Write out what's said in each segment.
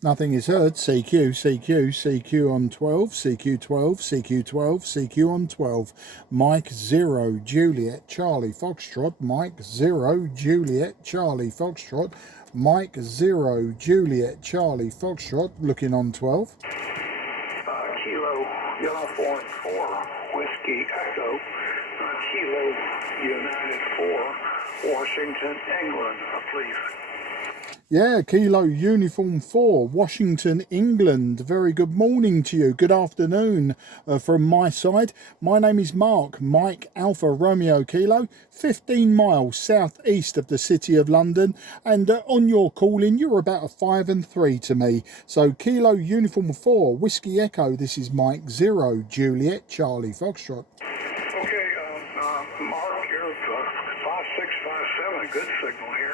Nothing is heard. CQ, CQ, CQ on 12, CQ12, CQ12, CQ on 12. Mike 0, Juliet, Charlie, Foxtrot. Mike 0, Juliet, Charlie, Foxtrot. Mike 0, Juliet, Charlie, Foxtrot. Looking on 12. Kilo Uniform 4, Whiskey Echo. Kilo United 4, Washington, England, please. Yeah, Kilo Uniform 4, Washington, England. Very good morning to you. Good afternoon from my side. My name is Mark, Mike Alpha Romeo Kilo, 15 miles southeast of the city of London. And on your calling, you're about a 5 and 3 to me. So Kilo Uniform 4, Whiskey Echo. This is Mike 0, Juliet, Charlie, Foxtrot. Okay, Mark, you're 5657, a good signal here.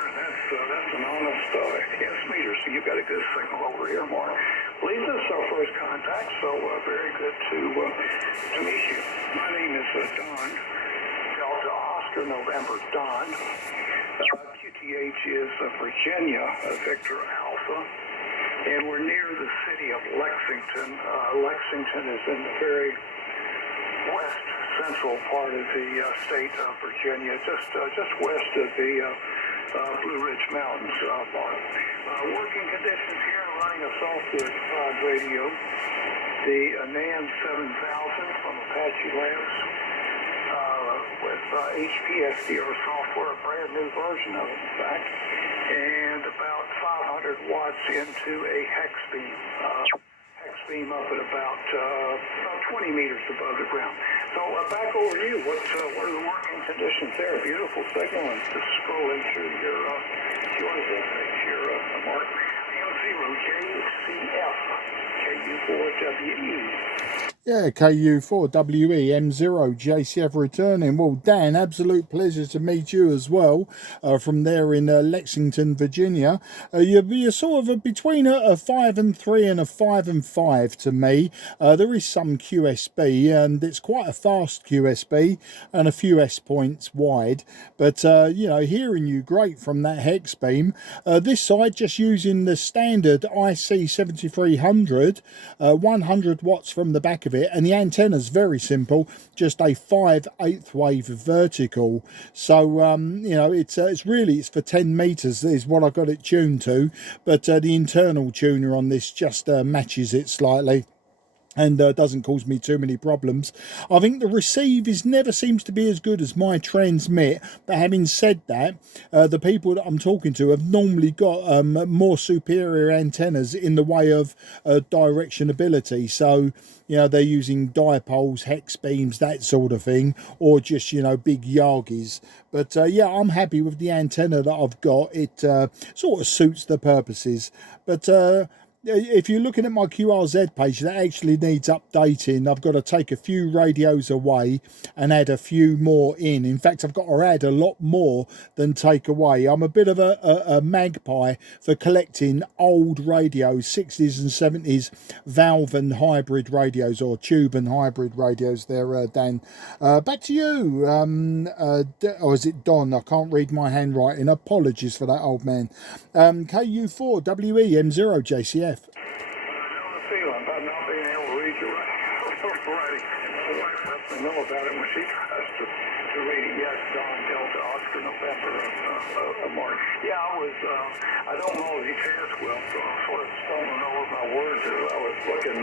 That's an honest yes meter, so you've got a good signal over here, Mark. Believe this is our first contact, so very good to meet you. My name is Don, Delta Oscar November Don. QTH is Virginia, Victor Alpha, and we're near the city of Lexington. Lexington is in the very west central part of the state of Virginia, just west of the Blue Ridge Mountains, Mark. Working conditions here, running a software radio, the NAN 7000 from Apache Labs, with HPSDR software, a brand new version of it, in fact, and about 500 watts into a hex beam up at about 20 meters above the ground. So back over to you. What are the working conditions there? Beautiful signal, and just scrolling through your page here, Mark. M0JCF, KU4WE. Yeah, KU4WE, M0, JCF returning. Well, Dan, absolute pleasure to meet you as well from there in Lexington, Virginia. You're sort of between a 5 and 3 and a 5 and 5 to me. There is some QSB, and it's quite a fast QSB and a few S points wide. But, you know, hearing you great from that hex beam. This side, just using the standard IC-7300, 100 watts from the back of it, and the antenna's very simple, just a 5/8 wave vertical. So you know, it's for 10 meters is what I got it tuned to, but the internal tuner on this just matches it slightly and doesn't cause me too many problems. I think the receive never seems to be as good as my transmit, but having said that, the people that I'm talking to have normally got more superior antennas in the way of directionability. So, you know, they're using dipoles, hex beams, that sort of thing, or just, you know, big Yagis. But yeah, I'm happy with the antenna that I've got. It sort of suits the purposes. But if you're looking at my QRZ page, that actually needs updating. I've got to take a few radios away and add a few more in. In fact, I've got to add a lot more than take away. I'm a bit of a magpie for collecting old radios, 60s and 70s valve and hybrid radios, or tube and hybrid radios there, Dan. Back to you. Or is it Don? I can't read my handwriting. Apologies for that, old man. KU4WE M0 JCF. I know the feeling about not being able to read your writing. My wife lets me know about it when she tries to read it. Yes, Don, Delta, Oscar, November, Mark. Yeah, I don't know the details well, so I'm sort of stumbling over my words here. I was looking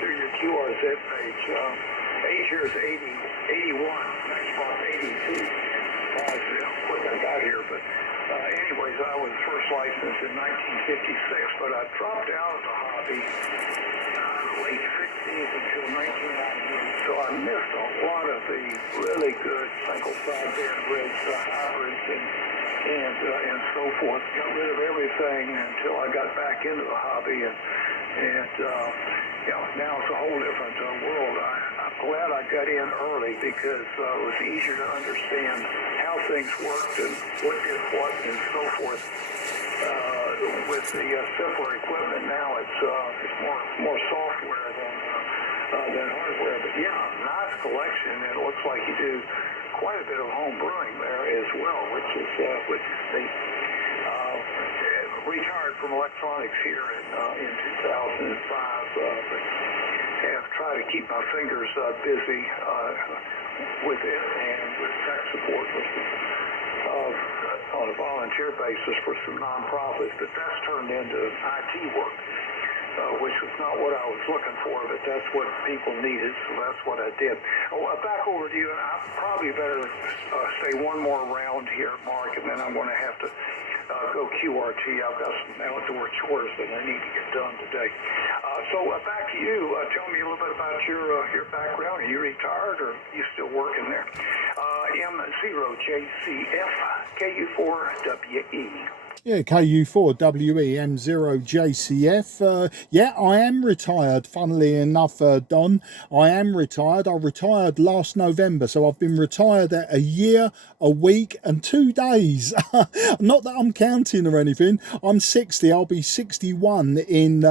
through your QRZ page. Age here is 81, next month 82. Quick I got here, but anyways, I was first licensed in 1956, but I dropped out of the hobby late 60s until 1998, so I missed a lot of the really good single sideband rigs, hybrids, and so forth. Got rid of everything until I got back into the hobby, and you know, now it's a whole different world. I'm glad I got in early because it was easier to understand how things worked and what did what and so forth. With the simpler equipment now, it's more software than hardware. But yeah, nice collection. It looks like you do quite a bit of home brewing there as well, which is neat. retired from electronics here in 2005, but have tried to keep my fingers busy with it and with tech support on a volunteer basis for some nonprofits, but that's turned into IT work, which was not what I was looking for, but that's what people needed, so that's what I did. Back over to you, and I probably better say one more round here, Mark, and then I'm going to have to go QRT. I've got some outdoor chores that I need to get done today. So back to you. Tell me a little bit about your background. Are you retired or are you still working there? M0JCF KU4WE. Yeah, KU4WE M0JCF. Yeah, I am retired, funnily enough, Don. I am retired. I retired last November, so I've been retired at a year, a week, and 2 days. Not that I'm counting or anything. I'm 60. I'll be 61 in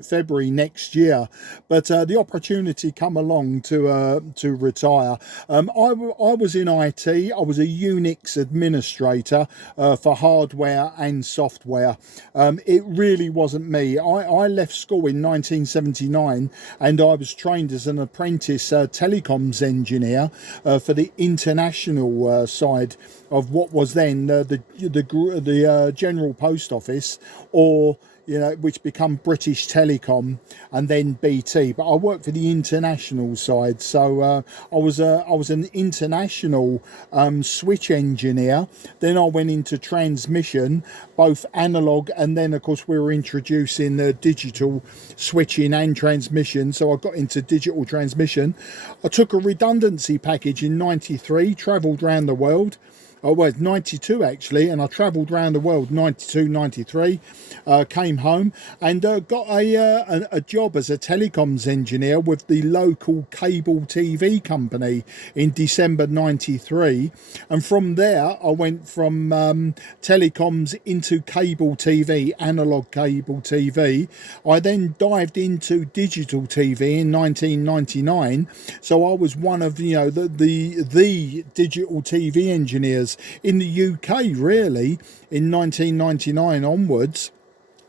February next year. But the opportunity come along to retire. I was in IT. I was a Unix administrator for hardware and software. It really wasn't me. I left school in 1979 and I was trained as an apprentice telecoms engineer for the international side of what was then the General Post Office, or which become British Telecom and then BT. But I worked for the international side, so I was an international switch engineer. Then I went into transmission, both analog, and then of course we were introducing digital switching and transmission. So I got into digital transmission. I took a redundancy package in '93, travelled around the world. I was 92 actually, and I travelled around the world 92, 93, came home and got a job as a telecoms engineer with the local cable TV company in December 93, and from there I went from telecoms into cable TV, analog cable TV. I then dived into digital TV in 1999, so I was one of the digital TV engineers in the UK really in 1999 onwards.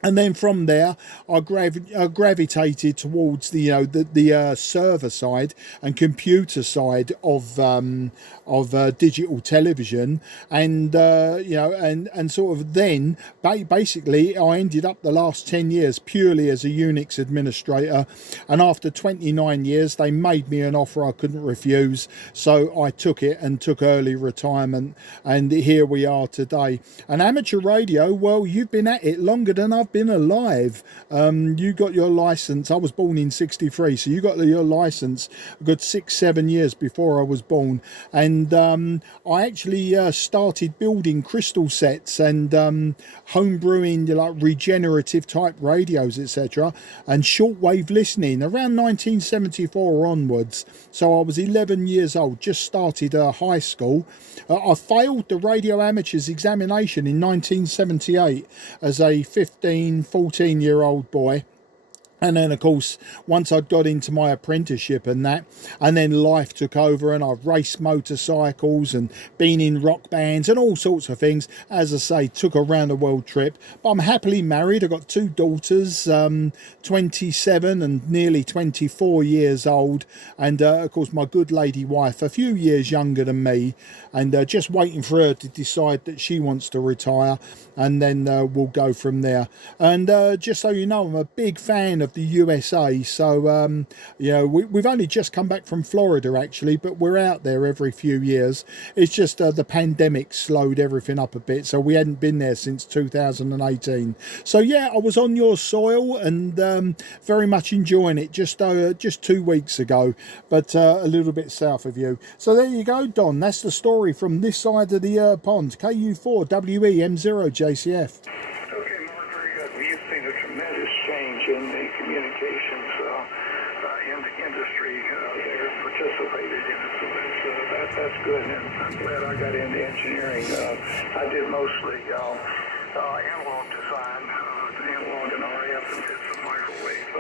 And then from there, I gravitated towards the server side and computer side of digital television, and and sort of then basically I ended up the last 10 years purely as a Unix administrator. And after 29 years, they made me an offer I couldn't refuse, so I took it and took early retirement. And here we are today. And amateur radio, well, you've been at it longer than I've been alive. You got your license. I was born in '63, so you got your license a good 6-7 years before I was born. And I actually started building crystal sets and home brewing like regenerative type radios, etc., and shortwave listening around 1974 onwards. So I was 11 years old, just started high school. I failed the radio amateurs examination in 1978 as a 14-year-old boy. And then, of course, once I'd got into my apprenticeship and that, and then life took over and I've raced motorcycles and been in rock bands and all sorts of things. As I say, took a round the world trip. But I'm happily married. I've got 2 daughters, 27 and nearly 24 years old. And, of course, my good lady wife, a few years younger than me. And just waiting for her to decide that she wants to retire. And then we'll go from there. And just so you know, I'm a big fan of the USA, so we've only just come back from Florida actually, but we're out there every few years. It's just the pandemic slowed everything up a bit, so we hadn't been there since 2018. So yeah, I was on your soil and very much enjoying it just 2 weeks ago, but a little bit south of you. So there you go, Don. That's the story from this side of the pond. KU4WE M0JCF. Okay, Mark, very good. Well, you've seen a tremendous change in the communications in the industry there, participated in it, so that's good, and I'm glad I got into engineering. I did mostly analog design, analog and RF, and did some microwave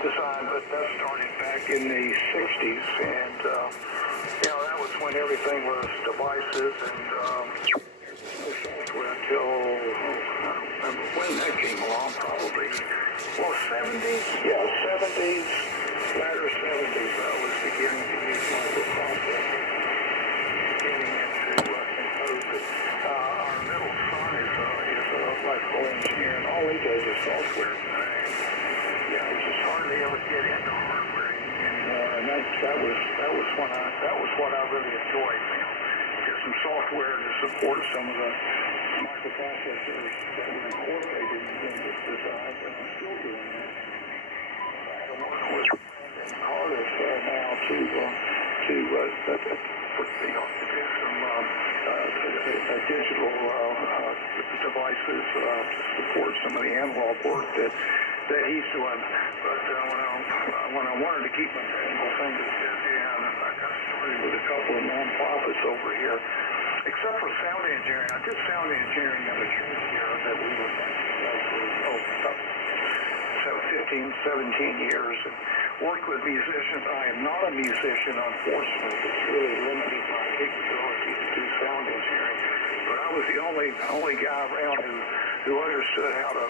design, but that started back in the 60s, and that was when everything was devices and no software until remember when that came along, probably, well, 70s, yeah, 70s, latter 70s, I was beginning to use microprocessors, getting into compose it. Our middle son is an electrical engineer, and all he does is software. Yeah, he just hardly ever get into hardware anymore, and that was what I really enjoyed. Get some software to support some of the microprocessors that were incorporated in this design, and I'm still doing that. I'm working with Cardiff now to do some digital devices to support some of the analog work that he's doing. But when I wanted to keep my technical fingers busy, and I got started with a couple of nonprofits over here, except for sound engineering. I did sound engineering in the church here that we were for 15, 17 years, and worked with musicians. I am not a musician, unfortunately. It's really limited my capability to do sound engineering. But I was the only guy around who understood how to,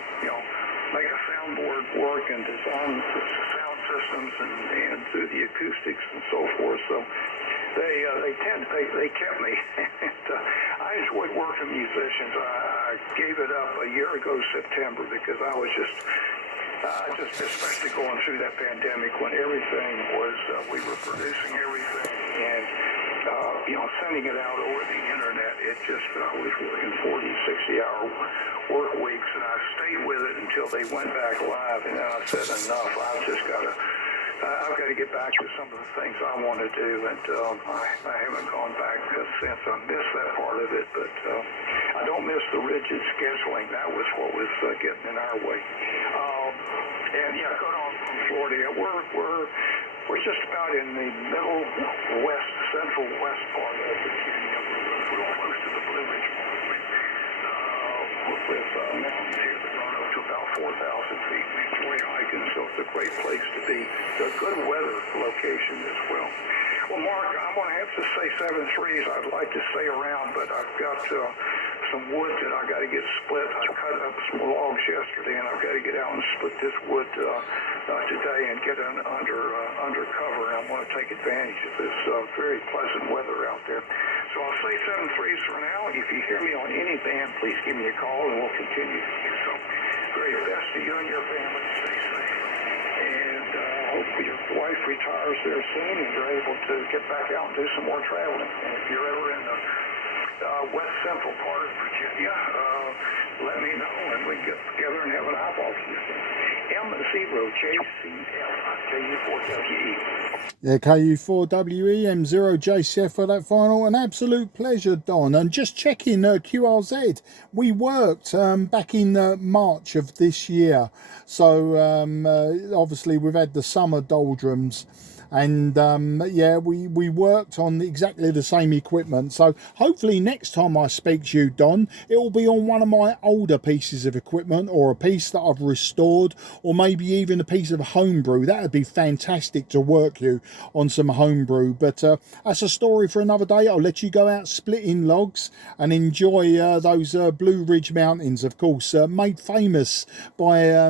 make a soundboard work and design sound systems and do the acoustics and so forth. So they kept me. I enjoyed working with musicians. I gave it up a year ago September because I was just especially going through that pandemic when everything was we were producing everything and sending it out over the internet. It just I was working 40, 60-hour work weeks, and I stayed with it until they went back live, and then I said enough. I've got to get back to some of the things I want to do, and I haven't gone back since. I miss that part of it, but I don't miss the rigid scheduling. That was what was getting in our way. And yeah, going on from Florida, we're just about in the middle west, central west part of Virginia. We're real close to the Blue Ridge Mountains. With mountains here that run up to about 4,000 feet. We enjoy hiking, so it's a great place to be. It's a good weather location as well. Well, Mark, I'm going to have to say 7.3s. I'd like to stay around, but I've got some wood that I've got to get split. I cut up some logs yesterday, and I've got to get out and split this wood today and get under cover. And I want to take advantage of this very pleasant weather out there. So I'll say 7.3s for now. If you hear me on any band, please give me a call, and we'll continue to do so. Very best to you and your family. Stay safe. And hopefully your wife retires there soon and you're able to get back out and do some more traveling. And if you're ever in the west central part of Virginia, let me know and we can get together and have an eyeball to you. M0JCF, KU4WE. Yeah, KU4WE, M0JCF for that final. An absolute pleasure, Don. And just checking QRZ, we worked back in March of this year. So obviously we've had the summer doldrums. And yeah, we worked on exactly the same equipment. So hopefully next time I speak to you, Don, it will be on one of my older pieces of equipment, or a piece that I've restored, or maybe even a piece of homebrew. That would be fantastic to work you on some homebrew. But that's a story for another day. I'll let you go out splitting logs and enjoy those Blue Ridge Mountains, of course, made famous by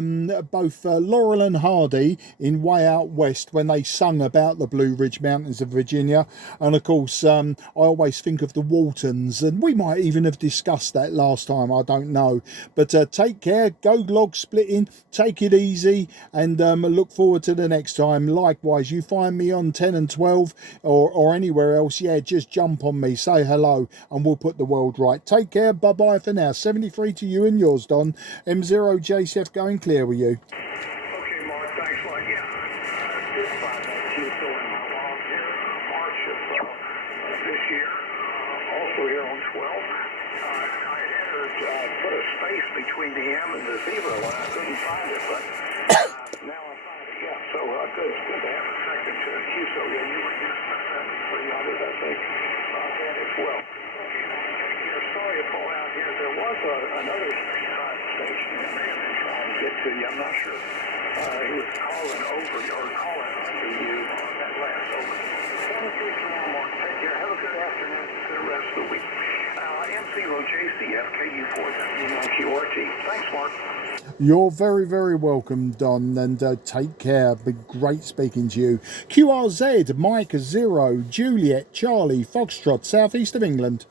both Laurel and Hardy in Way Out West when they sung about the Blue Ridge Mountains of Virginia. And of course I always think of the Waltons, and we might even have discussed that last time, I don't know. But take care, go log splitting, take it easy, and look forward to the next time. Likewise, you find me on 10 and 12 or anywhere else, yeah, just jump on me, say hello, and we'll put the world right. Take care, bye bye for now. 73 to you and yours, Don. M0JCF going clear with you. Okay, Mark, thanks a lot. Yeah, I did find that QSO in my log here, March of this year, also here on 12. I had put a space between the M and the 0, and I couldn't find it, but now I find it. Yeah, so good. It's good to have a second QSO. Yeah, you were using the 7300, I think, and as well. Okay, sorry to pull out here. There was another station that may have been trying to get to you. I'm not sure. He was calling over or calling under you on that last over. 7 3 for now, Mark. Take care. Have a good afternoon. Good rest of the week. M0JCFKU4WMQRT. Thanks, Mark. You're very, very welcome, Don, and take care. Been great speaking to you. QRZ, Mike 0, Juliet, Charlie, Foxtrot, southeast of England.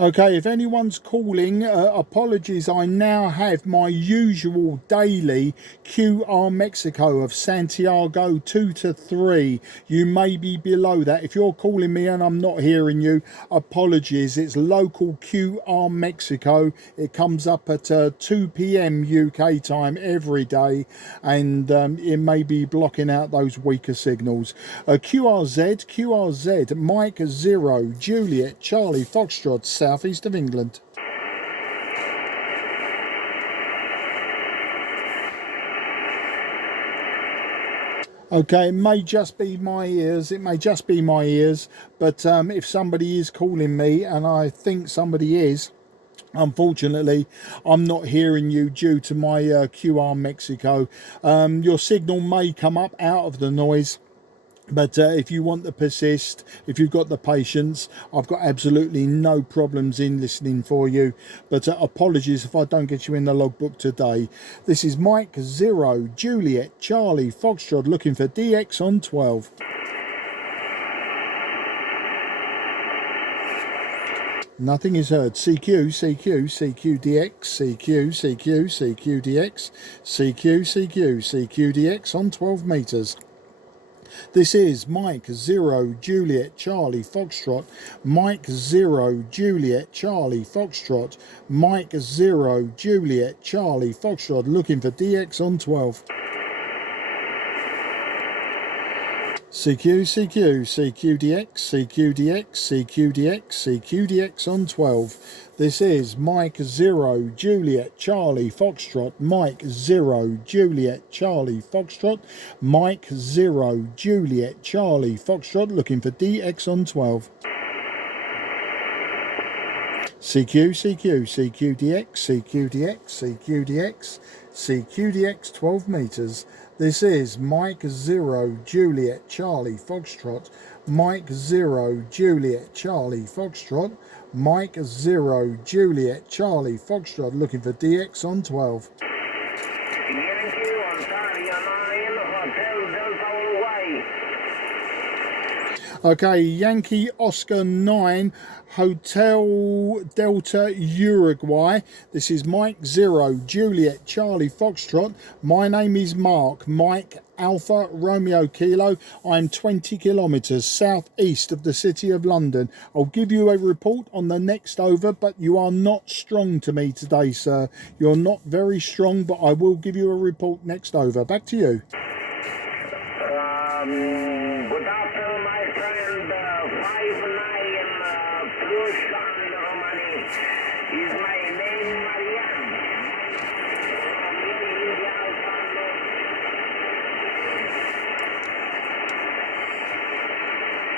Okay, if anyone's calling, apologies, I now have my usual daily QR Mexico of Santiago 2 to 3. You may be below that. If you're calling me and I'm not hearing you, apologies. It's local QR Mexico. It comes up at 2 p.m. UK time every day, and it may be blocking out those weaker signals. QRZ, Mike 0, Juliet, Charlie, Foxtrot, southeast of England. Okay, it may just be my ears, but if somebody is calling me, and I think somebody is, unfortunately, I'm not hearing you due to my QR Mexico. Your signal may come up out of the noise. But if you want to persist, if you've got the patience, I've got absolutely no problems in listening for you. But apologies if I don't get you in the logbook today. This is Mike 0, Juliet, Charlie, Foxtrot, looking for DX on 12. Nothing is heard. CQ, CQ, CQDX, CQ, CQ, CQDX, CQ, CQ, CQDX on 12 metres. This is Mike 0, Juliet, Charlie, Foxtrot, Mike 0, Juliet, Charlie, Foxtrot, Mike 0, Juliet, Charlie, Foxtrot, looking for DX on 12. CQ, CQ, CQDX, CQDX, CQDX, CQDX on 12. This is Mike 0, Juliet, Charlie, Foxtrot, Mike 0, Juliet, Charlie, Foxtrot, Mike 0, Juliet, Charlie, Foxtrot, looking for DX on 12. CQ, CQ, CQDX, CQDX, CQDX, CQDX 12 metres. This is Mike 0, Juliet, Charlie, Foxtrot, Mike 0, Juliet, Charlie, Foxtrot, Mike 0, Juliet, Charlie, Foxtrot, looking for DX on 12. Okay, Yankee Oscar 9, Hotel Delta Uruguay. This is Mike 0, Juliet, Charlie, Foxtrot. My name is Mark, Mike Alpha Romeo Kilo. I'm 20 kilometres southeast of the City of London. I'll give you a report on the next over, but you are not strong to me today, sir. You're not very strong, but I will give you a report next over. Back to you. Good afternoon, my friend. 59 plus on Romania. Is my name Marian?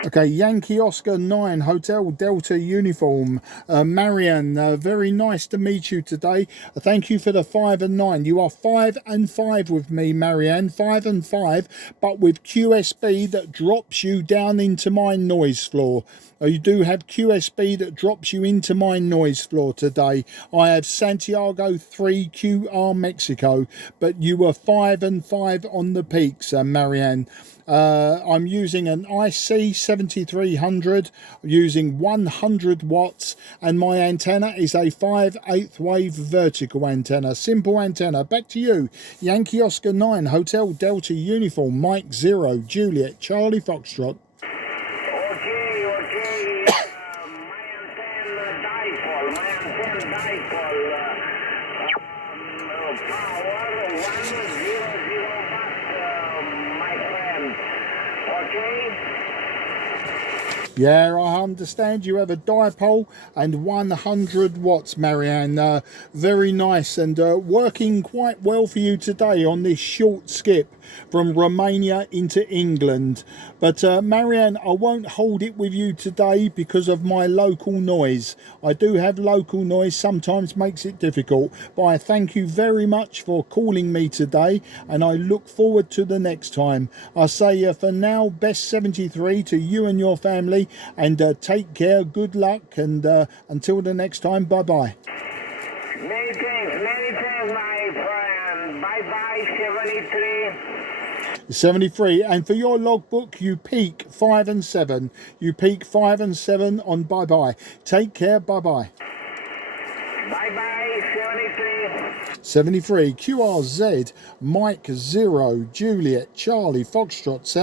Okay, Yankee Oscar 9, Hotel Delta Uniform. Marian, very nice to meet you today. Thank you for the 5 and 9. You are 5 and 5 with me, Marian. 5 and 5, but with QSB that drops you down into my noise floor. You do have QSB that drops you into my noise floor today. I have Santiago 3 QR Mexico, but you were 5 and 5 on the peaks, Marian. I'm using an IC-7300, using 100 watts, and my antenna is a 5/8 wave vertical antenna, simple antenna. Back to you. Yankee Oscar 9, Hotel Delta Uniform, Mike 0, Juliet, Charlie, Foxtrot. Yeah, I understand you have a dipole and 100 watts, Marianne. Very nice, and working quite well for you today on this short skip from Romania into England. But Marianne, I won't hold it with you today because of my local noise. I do have local noise, sometimes makes it difficult, but I thank you very much for calling me today, and I look forward to the next time. I say for now, best 73 to you and your family, and take care, good luck, and until the next time, bye bye. Many thanks, my friend. Bye bye, 73. 73, and for your logbook, you peak 5 and 7. You peak 5 and 7 on bye bye. Take care, bye bye. Bye bye, 73. 73 QRZ Mike 0 Juliet Charlie Foxtrot